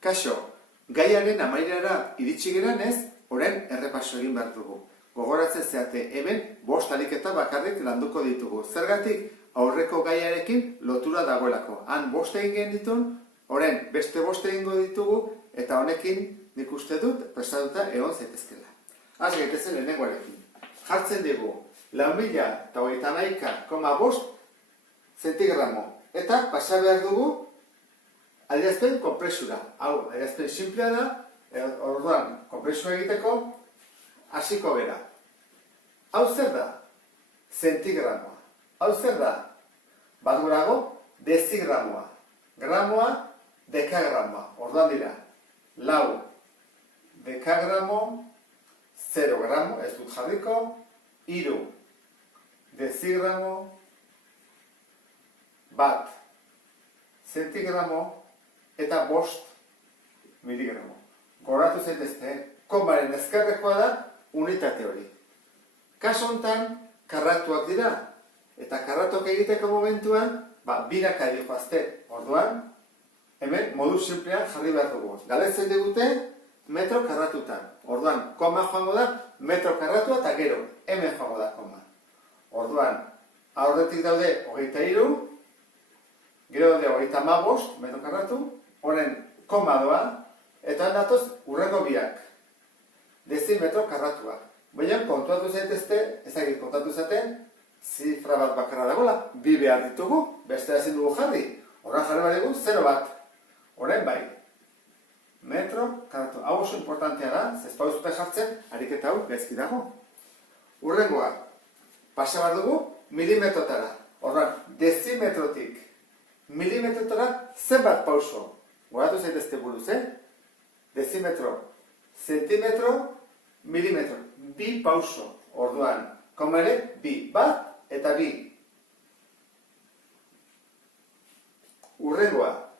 Kaixo, gaiaren amaierara iritsi geranez, orain errepaso egin behar dugu. Gogoratzen zeate, hemen 5 ariketa bakarrik landuko ditugu. Zergatik, aurreko gaiarekin lotura dagoelako. Han 5 egin ditun, orain beste 5 egingo ditugu, eta honekin nik uste dut prestatuta egon zaitezkela. Az gaitezen lehenengoarekin. Jartzen dugu, 4.039,5 zentigramo. Eta pasa behar dugu adierazpen konpresura. Hau, adierazpen simplea da, orduan, konpresura egiteko hasiko gera. Hau zer da? Zentigramoa. Hau zer da? Bat gurago, dezigramoa. Gramoa, dekagramoa. Orduan dira, 4 dekagramo, 0 gramo, ez dut jarriko, 3 dezigramo, 1 zentigramo, eta 5 miligramo. Goratu zaitezte, konbaren ezkerrekoa da unitate hori. Kaso honetan, karratuak dira, eta karratuak egiteko momentuan, binaka dihoazte. Orduan, hemen modu simplean jarri behar dugu. Galetzen digute metro karratutan. Orduan, koma joango da metro karratua eta gero, hemen joango da koma. Orduan, aurretik daude 23, gero daude 35 metro karratu, horren koma doa, eta datoz urrengo biak. Dezimetro karratuak. Baina kontuatu zaitezte, ezagik kontatu zaten, zifra bat bakarra dagoela, 2 behar ditugu, beste ezin dugu jarri. Horren jarri behar dugu 0 bat. Horren bai. Metro karratu. Hau oso importantea da, zezpau zuten jartzen, ariketa hau gaizki dago. Urrengoa, pasa behar dugu milimetrotara. Horren, dezimetrotik milimetrotara zenbat pauso. Goratu zaitezte buruz, Dezimetro, zentimetro, milimetro. 2 pauso. Orduan, koma ere, 2. 1 eta 2. Urrengoa,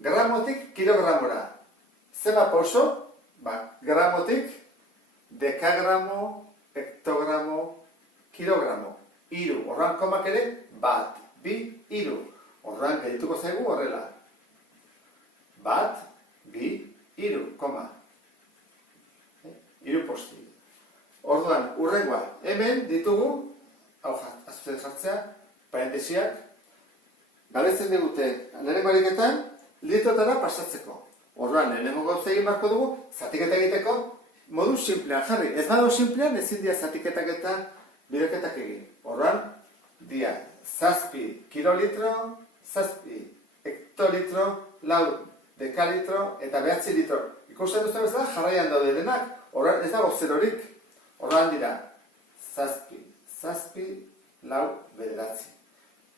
gramotik kilogramora. Zenbat pauso? Gramotik dekagramo, hektogramo, kilogramo. 3. Orduan, komak ere, 1, 2, 3. Orduan, gaituko zaigu horrela. 1, 2, 3, koma. 3 posti. Orduan, urrengoa, hemen ditugu, hau azuten jartzea, parentesiak, galetzen digute, lehenengo ariketan, litrotara pasatzeko. Orduan, lehenengo gauza egin barko dugu, zatiketa egiteko, modu simplean jarri. Ez bado simplean, ezin dia zatiketak eta bideketak egin. Orduan, dia, 7 kilolitro, 7 hektolitro, 4 dekalitro, eta 9 litro. Ikusten duzten bezala, jarraian daude denak, orduan ez dago zerorik. Orduan dira, 7, 4, 9.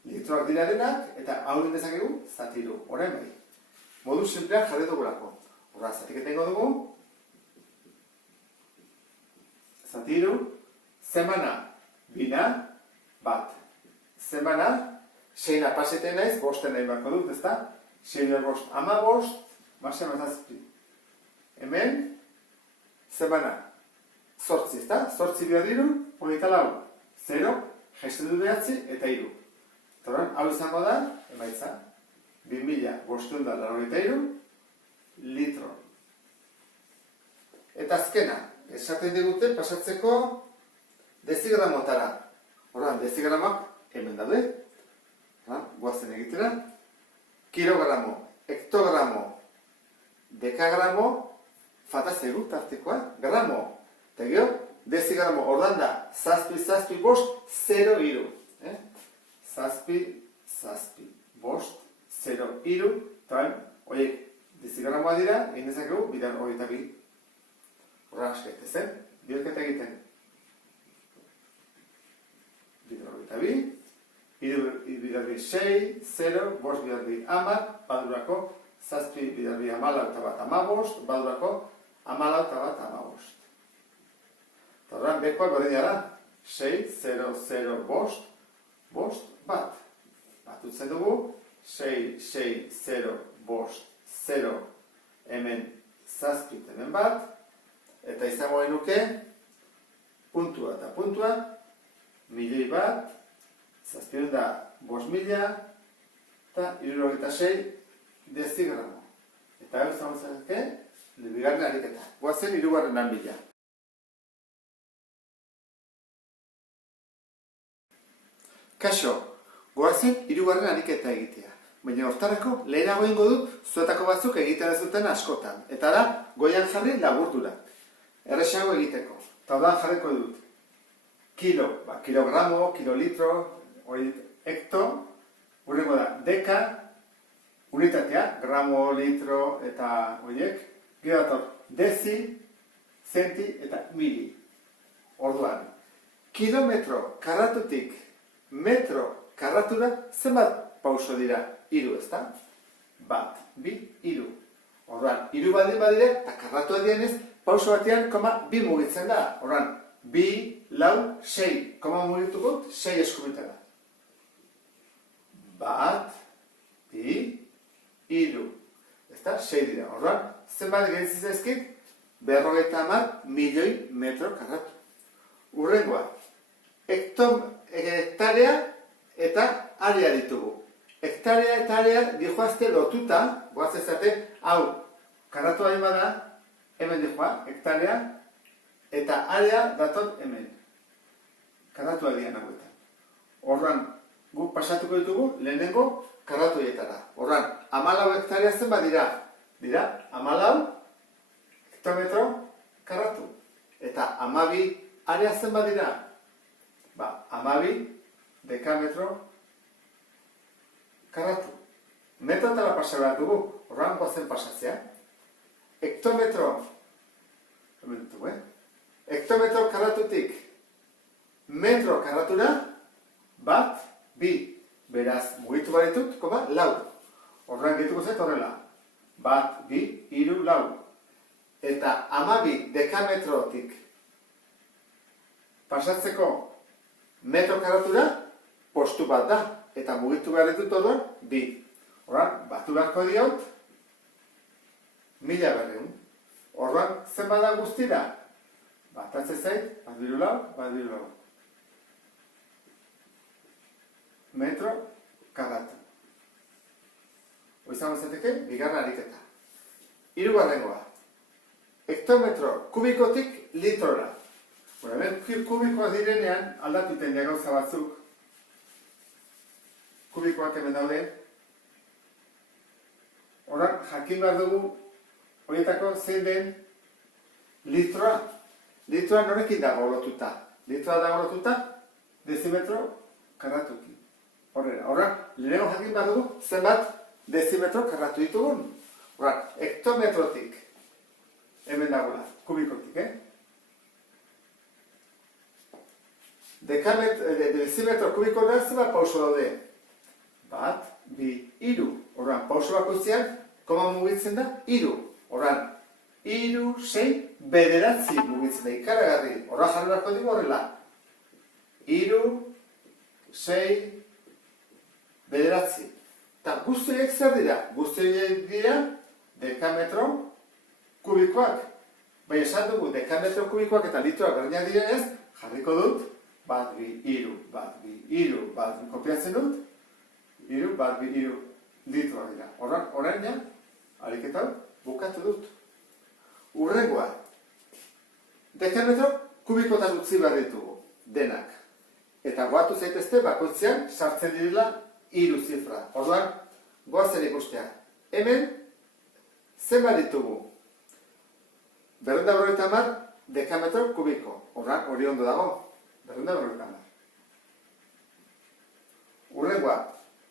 Litroak dira denak, eta hau dezakegu, zatiru. Horren bai. Modu simplean jarri dugulako. Orduan, zatiketa ingo dugu. Zatiru, semana, 2, 1. Semana, 6 paseten naiz, 5 nahi bako dut, ezta? 6 5, 15, marxa mazazpi. Hemen, semana, 8, ezta? 8 behar diru, 24, 0, jesten du 9 eta 3. Eta hau izango da, emaitza, 2.593 litro. Eta azkena, esaten digute pasatzeko dezigramotara. Horran, dezigramoak hemen daude, guazen egitera. Kilogramo, hektogramo, dekagramo, fatazegu tartikoa, gramo. Eta gero, dezigramo, ordan da, 7, 7, 5, 0, 3. 7, 7, 5, 0, 3. Eta horiek, dezigramoa dira, egin dezakegu, bidan 22. Horra askete zen, bidelketa egiten. Bidan 22. Bidarbi 6, 0, 5 bidarbi 10, badurako, 7 bidarbi 14 eta bat 15, badurako, 14 eta bat 15. Eta horren bekoak berdina da, 6, 0, 0, 5, 5, bat. Batutzen dugu, 6, 6, 0, 5, 0, hemen 7, hemen bat, eta izango genuke, puntua eta puntua, milioi bat, 7 da 5.000 eta 76 dezigramo. Eta hau izango zenezke, bigarren ariketa. Goazen hirugarrenan bila. Kaixo, goazen hirugarren ariketa egitea. Baina hortarako lehenago egingo dut zuetako batzuk egiten ez duten askotan. Eta da, goian jarri laburdura. Erresago egiteko. Eta ordan jarriko dut. Kilo, kilogramo, kilolitro, hekto, hurrengo da, deka, unitatea, gramo, litro eta horiek, gero dator, dezi, zenti eta mili. Orduan, kilometro karratutik metro karratura zenbat pauso dira? 3, ezta? 1, 2, 3. Orduan, 3 baldin badire, eta karratu adienez, pauso batean, 2 mugitzen da. Orduan, 2, 4, 6. Koma mugituko, 6 eskubitara. 1, 2, 3. Ezta? 6 dira. Orduan, zenbat gehitziz ezkit? 50 milioi metro karratu. Urrengoa, hektarea eta area ditugu. Hektarea eta area dijoazte lotuta, goaz ezate, hau, karratu hain bada, hemen dijoa, hektarea, eta area dator hemen. Karratu adian hauetan. Horran, guk pasatuko ditugu, lehenengo karratu haietara. Horran, 14 hektarea zenbat dira? Dira, 14 hektometro karratu. Eta 12 area zenbat dira? 12 dekametro karratu. Metrotara pasara dugu, horran goazen pasatzea. Hektometro, hektometro karratutik metro karratura, 1, 2. Beraz, mugitu baritut, 4. Horran gehituko zait horrela. 1, 2, 3, 4. Eta 12 dekametrotik pasatzeko metro karratura, postu bat da. Eta mugitu behar ditut orduan, 2. Horran, batu beharko diot, 1200. Orduan, zenbat da guztira? Batatzen zait, 1, 2, 4. Metro karratu. Hoizango zateke, bigarren ariketa. Hirugarrengoa. Hektometro kubikotik litrora. Hemen kubikoa direnean aldatuten gauza batzuk. Kubikoak hemen daude. Horran, jakin behar dugu, horietako zein den litroa. Litroa norekin dago lotuta. Litroa dago lotuta, dezimetro karratuki. Horran, lehenengo jakin behar dugu, zenbat dezimetro karratu ditugun. Horran, hektometrotik, hemen dagoela, kubikotik, Dezimetro kubiko da zenbat pauso daude? 1, 2, 3. Horran, pauso bakoitzean, koma mugitzen da? 3. Horran, 3, 6, 9 mugitzen da, ikaragarri. Horra jarri beharko dugu horrela. 3, 6, 9. Eta guztiak zer dira? Guztiak dira dekametro kubikoak. Baina esan dugu, dekametro kubikoak eta litroak berdinak direnez, jarriko dut, 1, 2, 3, 1, 2, 3, kopiatzen dut, 3, 1, 2, 3 litroa dira. Orain ja, ariketa bukatu dut. Urrengoa, dekametro kubikotan utzi behar ditugu, denak. Eta goatu zaitezte, bakoitzean sartzen direla 3 zifra. Orduan, goazen ikustea. Hemen, zenbat ditugu? 250 dekametro kubiko. Orduan, hori ondo dago. 250. Urrengoa,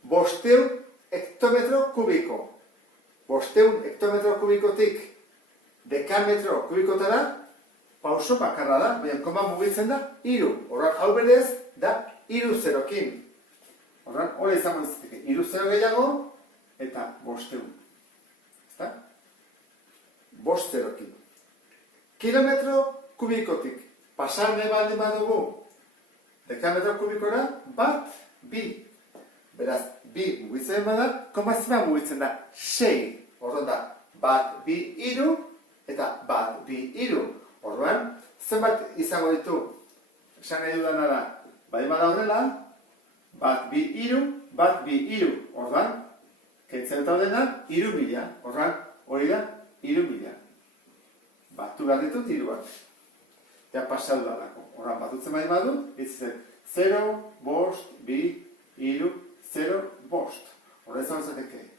500 hektometro kubiko. 500 hektometro kubikotik dekametro kubikotara, pauso bakarra da, baina koma mugitzen da, 3. Horran, hau berez, da 3 zerokin. Horran, hori izango dizitek, 3 zero gehiago, eta 500. Ezta? 5 zerokin. Kilometro kubikotik, pasarne baldin badugu, dekametro kubikora, 1, 2. Beraz, 2 mugitzen bada, koma zima mugitzen da, 6. Horran da, 1, 2, 3, eta 1, 2, 3. Orduan, zenbat izango ditu? Esan nahi dudana da, bai bada horrela, 1, 2, 3, 1, 2, 3. Orduan, kentzen eta dena, 3000. Orduan, hori da, 3.000. Batu behar ditut hiruak. Eta pasatu dalako. Horran batutzen badi badu, itzen 0, bost, 2, 3, 0, bost. Horra ez hau zateke.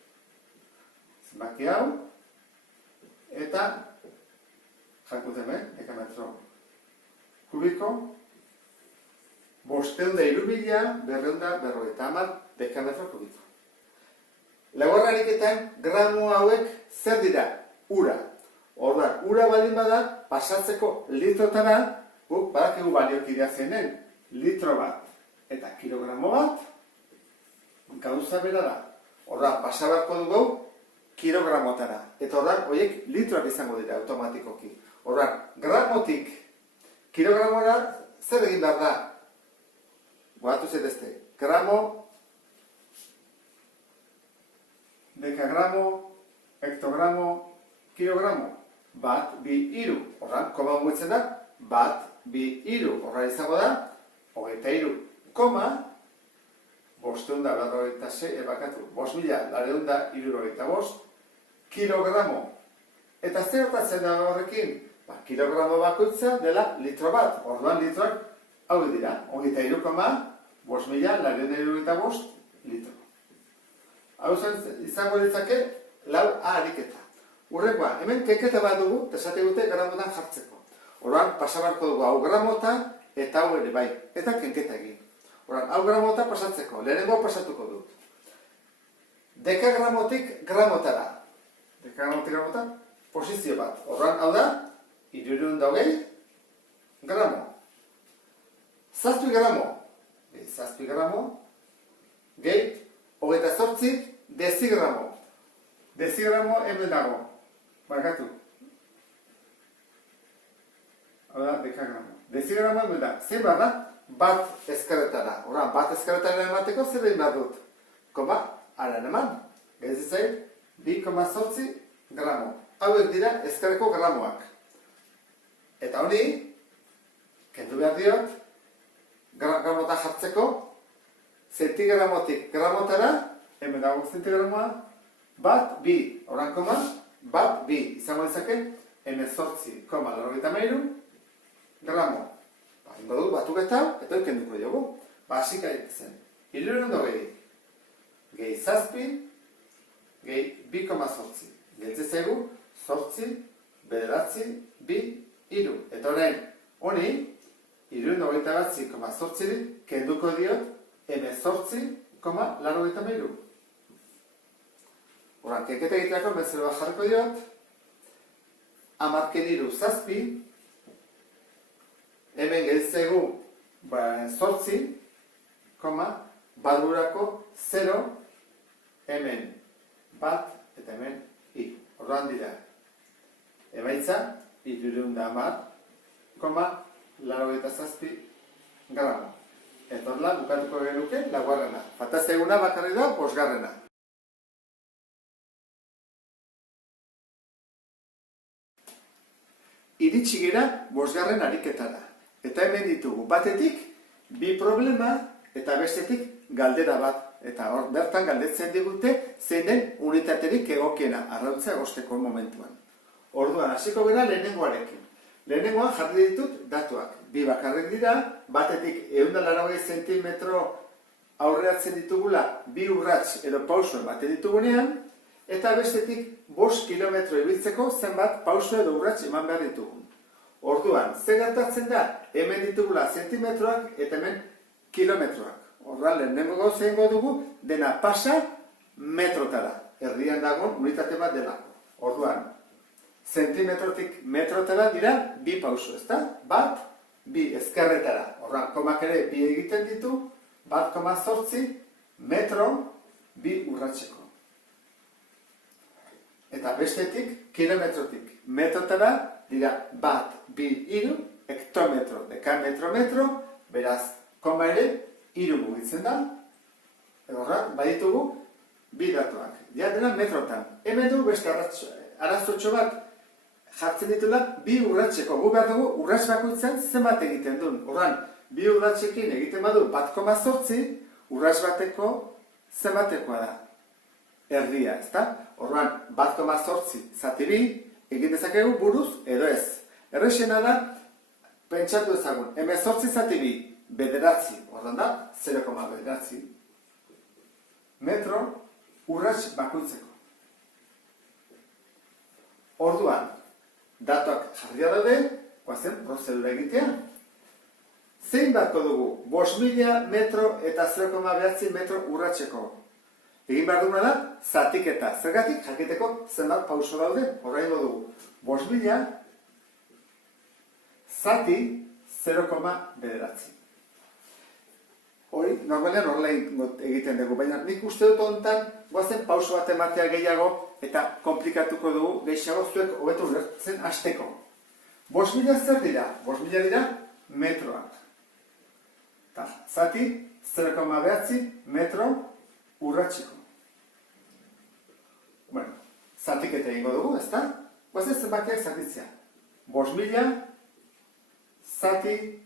Zenbaki hau, eta jakuten dekametro kubiko, 503.450 dekametro kubiko. Laugarren ariketan, gramo hauek zer dira? Ura. Orduan, ura baldin bada, pasatzeko litrotara, guk badakigu baliokidea zenen, litro bat eta kilogramo bat, gauza bera da. Orduan, pasabarko dugu kilogramotara. Eta orduan, horiek litroak izango dira automatikoki. Orduan, gramotik kilogramora zer egin behar da? Guatu zetezte. Gramo, dekagramo, hektogramo, kilogramo. 1, 2, 3. Horran, koma mugitzen da, 1, 2, 3. Horra izango da, 23, 5.465 kilogramo. Eta zer gertatzen da horrekin? Kilogramo bakoitza dela litro bat. Orduan litroak hau dira, 23.565 litro. Hau izango ditzake, lau ariketa. Urrekoa, hemen kenketa bat dugu, esate dute gramotan jartzeko. Orduan, pasabarko dugu hau gramota eta hau ere bai. Eta kenketa egin. Orduan, hau gramota pasatzeko, lehenengo pasatuko dut. Dekagramotik gramotara. Dekagramotik gramota, posizio bat. Orduan, hau da, 320 gramo. 7 gramo. 7 gramo. Gehi, 28 dezigramo. Dezigramo hemen dago. Barkatu. Hau da, dekagramo. Dezigramo hemen da. Zein behar da? Bat ezkerretara. Horan, bat ezkerretara emateko zer egin behar dut? Koma, aran eman. Gaizizai, 2,8 gramo. Hauek dira ezkerreko gramoak. Eta honi, kendu behar diot, gramota jartzeko, zentigramotik gramotara, hemen dago zentigramoa, 1, 2, horan koma, 1, 2, izango dizake, 18,93 gramo. Ingo dugu batuketa, eta kenduko diogu. Basika zen. 320 gehi 7, gehi 2,8. Geltze zaigu, 8, 9, 2, 3. Eta orain, honi, 328,8 kenduko diot, 18,93. Horan, kenketa egiteako, bezero bat jarriko diot, 10,7, hemen geltzegu 8, badurako 0, hemen bat eta hemen 3. Horran dira. Emaitza, 310,87 gramo. Eta horrela, bukatuko genuke, laugarrena. Fatazteguna bakarri da, bosgarrena. Iritsi gira bosgarren ariketara. Eta hemen ditugu batetik, bi problema eta bestetik galdera bat. Eta hor bertan galdetzen digute zein den unitaterik egokiena arrautzea egosteko momentuan. Orduan, hasiko gara lehenengoarekin. Lehenengoan jarri ditut datuak. Bi bakarrik dira, batetik 180 zentimetro aurreatzen ditugula, bi urrats edo pauso ematen ditugunean, eta bestetik 5 kilometro ibiltzeko zenbat pauso edo urrats eman behar ditugun. Orduan, zer gertatzen da, hemen ditugula zentimetroak eta hemen kilometroak. Orduan, lehenengo gauza egingo dugu, dena pasa metrotara. Herrian dagoen unitate bat delako. Orduan, zentimetrotik metrotara dira bi pauso, ezta? Bat, bi ezkerretara. Orduan, komak ere bi egiten ditu, 1,8 metro bi urratseko. Eta bestetik, kilometrotik metrotara dira 1, 2, 3, hektometro, dekametro, metro, beraz, koma ere, 3 mugitzen da. Horra, baditugu, bi datuak. Ja dela metrotan. Hemen dugu beste arazotxo bat jartzen ditula bi urratseko. Gu behar dugu urrats bakoitzan zenbat egiten duen. Horran, bi urratsekin egiten badu 1,8, urrats bateko zenbatekoa da. erdia, ezta? Orduan, 1,8 zati 2 egin dezakegu buruz edo ez. Errexena da, pentsatu ezagun, 18 zati 2 bederatzi, orduan da, 0,9 metro urrats bakoitzeko. Orduan, datuak jarria daude, guazen prozedura egitea. Zein batko dugu? 5.000 metro eta 0,9 metro urratseko. Egin behar duguna da, zatiketa. Zergatik jakiteko zenbat pauso daude. Horrein dugu, 5.000 zati 0,9. Hori, normalean horrela egiten dugu, baina nik uste dut honetan, guazen pauso bat ematea gehiago eta komplikatuko dugu gehiago zuek hobeto ulertzen hasteko. 5.000 zer dira? 5.000 dira metroak. Zati 0,9 metro urratsiko. Bueno, zatiketa egingo dugu, ezta? Guazen zenbakiak zatitzea. 5.000 zati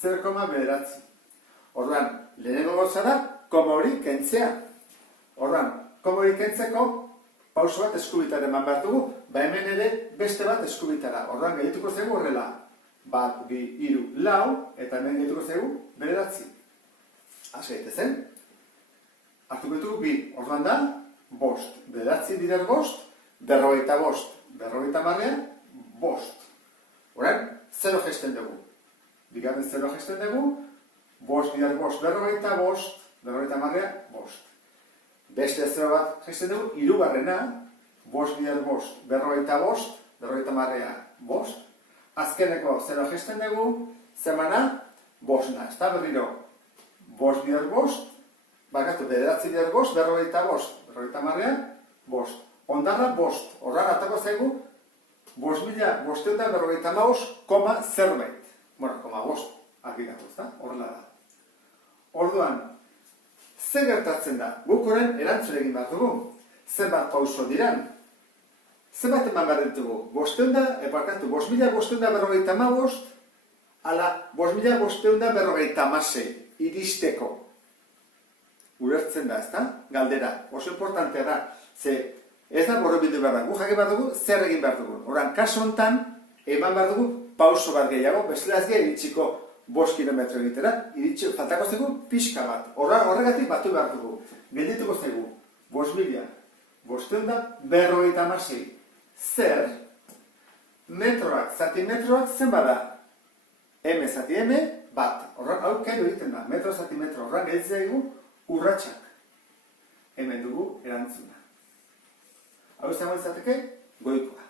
0,9. Orduan, lehenengo gauza da, koma hori kentzea. Orduan, koma hori kentzeko, pauso bat eskubitara eman behar dugu, ba hemen ere beste bat eskubitara. Orduan, gehituko zaigu horrela. 1, 2, 3, 4, eta hemen gehituko zaigu 9. Hasi gaitezen. Hartuko ditugu 2. Orduan da, 5. 9 bider 5, 45. 50 5. Orain, 0 gesten dugu. Bigarren 0 gesten dugu, 5 bider 5, 45, 50 5. Beste 0 bat gesten dugu, hirugarrena, 5 bider 5, 45, 50 5. Azkeneko 0 gesten dugu, zemana, 5na. Ez da berriro, 5 bider 5, bakatu, 9 bider 5, 45, 50 5. Ondarra 5. Horran atako zaigu, 5.555, koma zerbait. Bueno, koma 5, argitatu, ez da? Horrela da. Orduan, ze gertatzen da? Guk horren erantzun egin behar dugu. Zenbat pauso diran? Zenbat eman behar ditugu? 5.555, ala 5.556 iristeko. Ulertzen da, ez da? Galdera, oso importantea da. Ze ez da borobildu behar da. Gu jakin behar dugu, zer egin behar dugu. Horan, kaso honetan, eman behar dugu pauso bat gehiago, bestela ez gehiago iritsiko 5 kilometro egitera, faltako zaigu pixka bat. Horregatik batu behar dugu. Geldituko zaigu 5.556. Zer? Metroak, zatimetroak zenbat da? M zati M, bat. Horren, hau kailu egiten da. Metro zati metro. Horren, gelditzen zaigu urratsak. Hemen dugu erantzuna. Hau izango izateke, goikoa.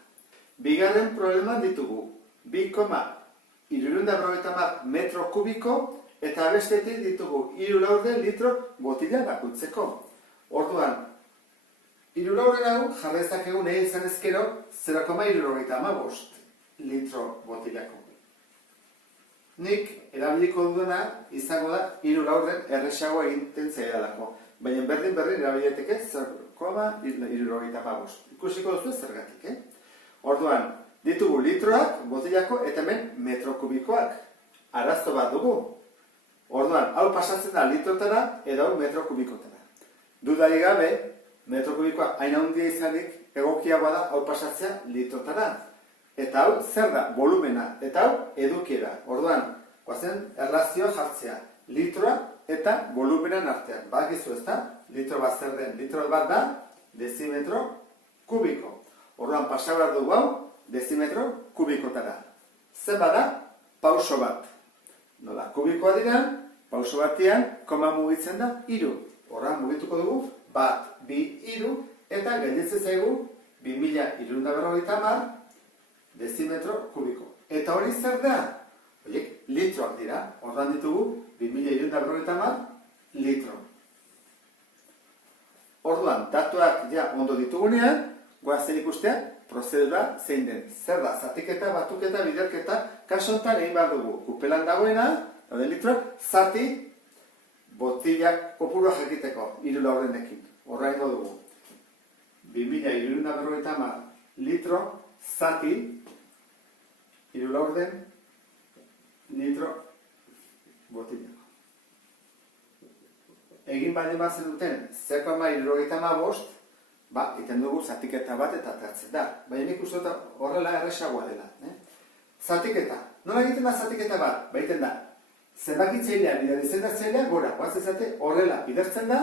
Bigarren probleman ditugu 2,350 metro kubiko eta bestetik ditugu 3 litro botila bakoitzeko. Orduan, 3 hau jarrezak egun egin izan ezkero 0,355 litro botilako. Nik erabiliko dudana izango da 3 erresago egiten zaidalako. Baina berdin erabilieteke 0,355. Ikusiko duzu zergatik, Orduan, ditugu litroak, botilako, eta hemen metro kubikoak. Arazo bat dugu. Orduan, hau pasatzen da litrotara, edo hau metro kubikotara. Dudari gabe, metro kubikoa hain handia izanik, egokiagoa da hau pasatzea litrotara. Eta hau, zer da? Volumena. Eta hau, edukiera. Orduan, guazen, erlazioa jartzea. Litroa eta volumenan artean. Badakizu ez da? Litro bat zer den. Litro bat da, dezimetro kubiko. Orduan, pasa behar dugu hau, dezimetro kubikotara. Zer bada? Pauso bat. Nola, kubikoa dira, pauso batean, koma mugitzen da, 3. Orduan, mugituko dugu, 1, 2, 3, eta gelditzen zaigu, 2.350 dezimetro kubiko. Eta hori zer da? Horiek, litroak dira. Orduan ditugu, 2.350 litro. Orduan, datuak ja ondo ditugunean, goazen ikustea, prozedura zein den. Zer da, zatiketa, batuketa, biderketa, kaso honetan egin behar dugu. Kupelan dagoena, dauden litroak, zati, botilak kopurua jakiteko, 3 laurdenekin. Horra ingo dugu. 2.350 litro, zati, 3 laurden, litro, botilako. Egin baldin bazen duten 0,355, egiten dugu zatiketa bat eta atertzen da. Baina nik uste dut horrela erresagoa dela. Zatiketa. Nola egiten da zatiketa bat? Egiten da. Zenbakitzailea, izendatzailea, gora. Guaz ezate horrela bidertzen da,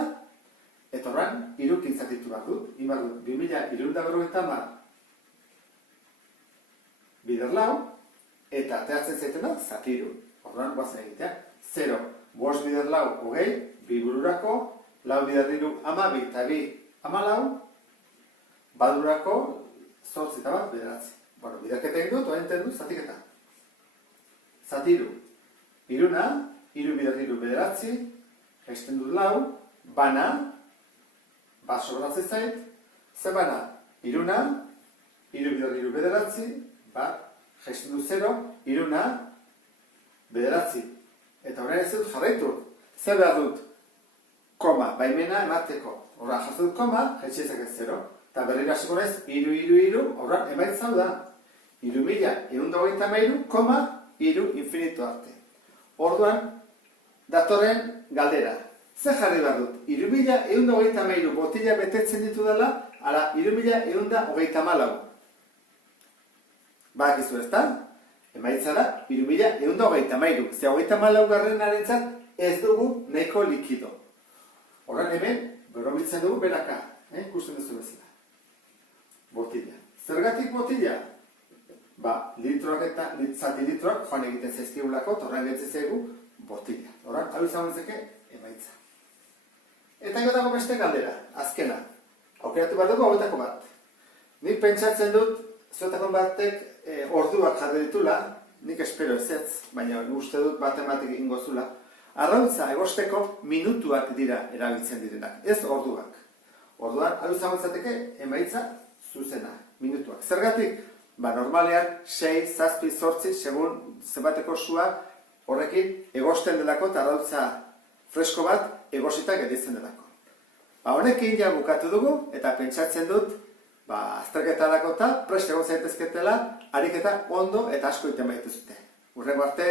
eta horren, irukin zatitu bat dut. Imar dut, 2000 bider lau, eta ateatzen zaitena, zatiru. Horren, guazen egitea. 0, 5 bider lau, 20, 2 bururako, 4 bider hiru, 12, eta 2, 14, badurako, 8 eta bat, bederatzi. Bueno, biderketa egin dut, oa enten dut, zatiketa. Zatiru. Iruna, 3 bider hiru, bederatzi, jaisten dut 4, bana, bat sobratzen zait, ze bana, iruna, 3 bider hiru, bederatzi, bat, jaisten dut 0, iruna, bederatzi. Eta horrein ez dut jarraitu. Zer behar dut? Koma, baimena emateko. Horra jartzen dut koma, jaitxezak ez 0. Eta berriro hasiko naiz, 3, horra emaitza da. 3.123, koma, 3 infinitu arte. Orduan, datorren galdera. Zer jarri behar dut? 3.123 botila betetzen ditu dela, ala 3.134. Badakizu ez da? Emaitza da, 3.123. Ze 34 garrenarentzat ez dugu nahiko likido. Horren hemen, borobiltzen dugu beraka. Ikusten duzu bezala. Botila. Zergatik botila? Litroak eta zati litroak joan egiten zaizkigulako, horren getzen zaigu botila. Horren, hau izan bentzeke, emaitza. Eta gero dago beste galdera, azkena. Aukeratu bat dugu, hauetako bat. Nik pentsatzen dut, zuetako batek orduak jarri ditula, nik espero ezetz, baina uste dut matematik egingo zula. Arrauntza egosteko minutuak dira erabiltzen direnak, ez orduak. Orduan, hau izan bentzateke, emaitza zuzena, minutuak. Zergatik? Normalean, 6, 7, 8, segun zenbateko sua horrekin egosten delako eta arrautza fresko bat egosita gelditzen delako. Honekin ja bukatu dugu eta pentsatzen dut azterketarako eta prest egon zaitezketela ariketa ondo eta asko iten baituzute. Hurrengo arte!